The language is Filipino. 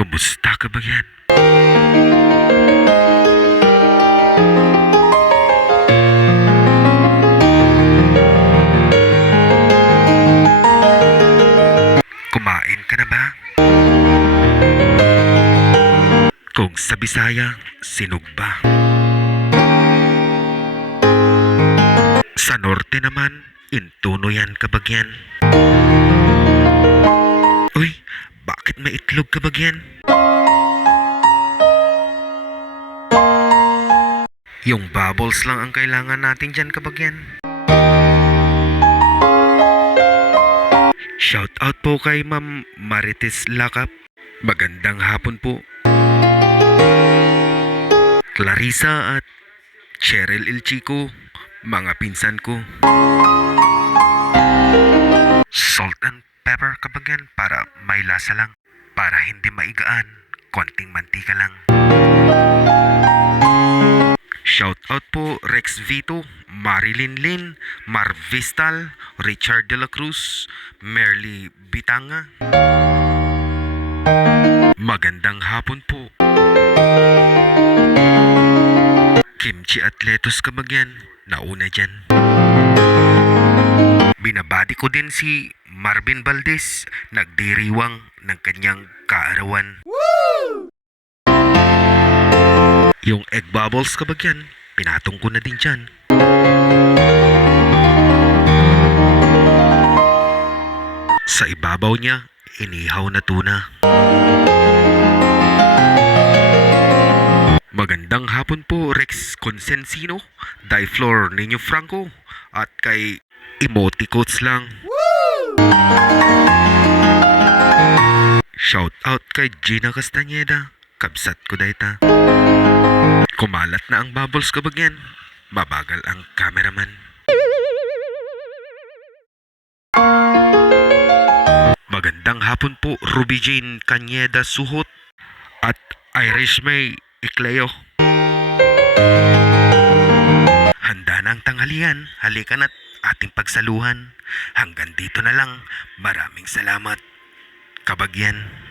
Kumusta ka ba yan? Kumain ka na ba? Kung sa Bisaya, sinog ba? Sa Norte naman, intuno yan kabagyan. Uy, bakit may itlog kabagyan? Yung bubbles lang ang kailangan natin dyan kabagyan. Shout out po kay Ma'am Marites Lakap. Magandang hapon po. Clarissa at Cheryl El Chico, mga pinsan ko. Salt and pepper kabagyan para may lasa lang. Para hindi maigaan, konting mantika lang. Shout out po Rex Vito, Marilyn Lin, Marvistal, Richard De La Cruz, Merly Bitanga. Magandang hapon po. Kimchi at lettuce kabagyan, nauna dyan. Binabati ko din si Marvin Valdez, nagdiriwang ng kanyang kaarawan. Yung egg bubbles kabagyan, pinatong ko na din dyan. Sa ibabaw niya, inihaw na tuna. Magandang hapon po Rex Consensino, Diflor Nino Franco, at kay Emoticoats lang. Shout out kay Gina Castañeda, kabsat ko dayta. Kumalat na ang bubbles kabagyan, mabagal ang cameraman. Magandang hapon po Ruby Jane Cañeda Suhot at Irish May Ikleo. Handa na ang tanghalian, halika na't ating pagsaluhan. Hanggang dito na lang, maraming salamat, kabagyan.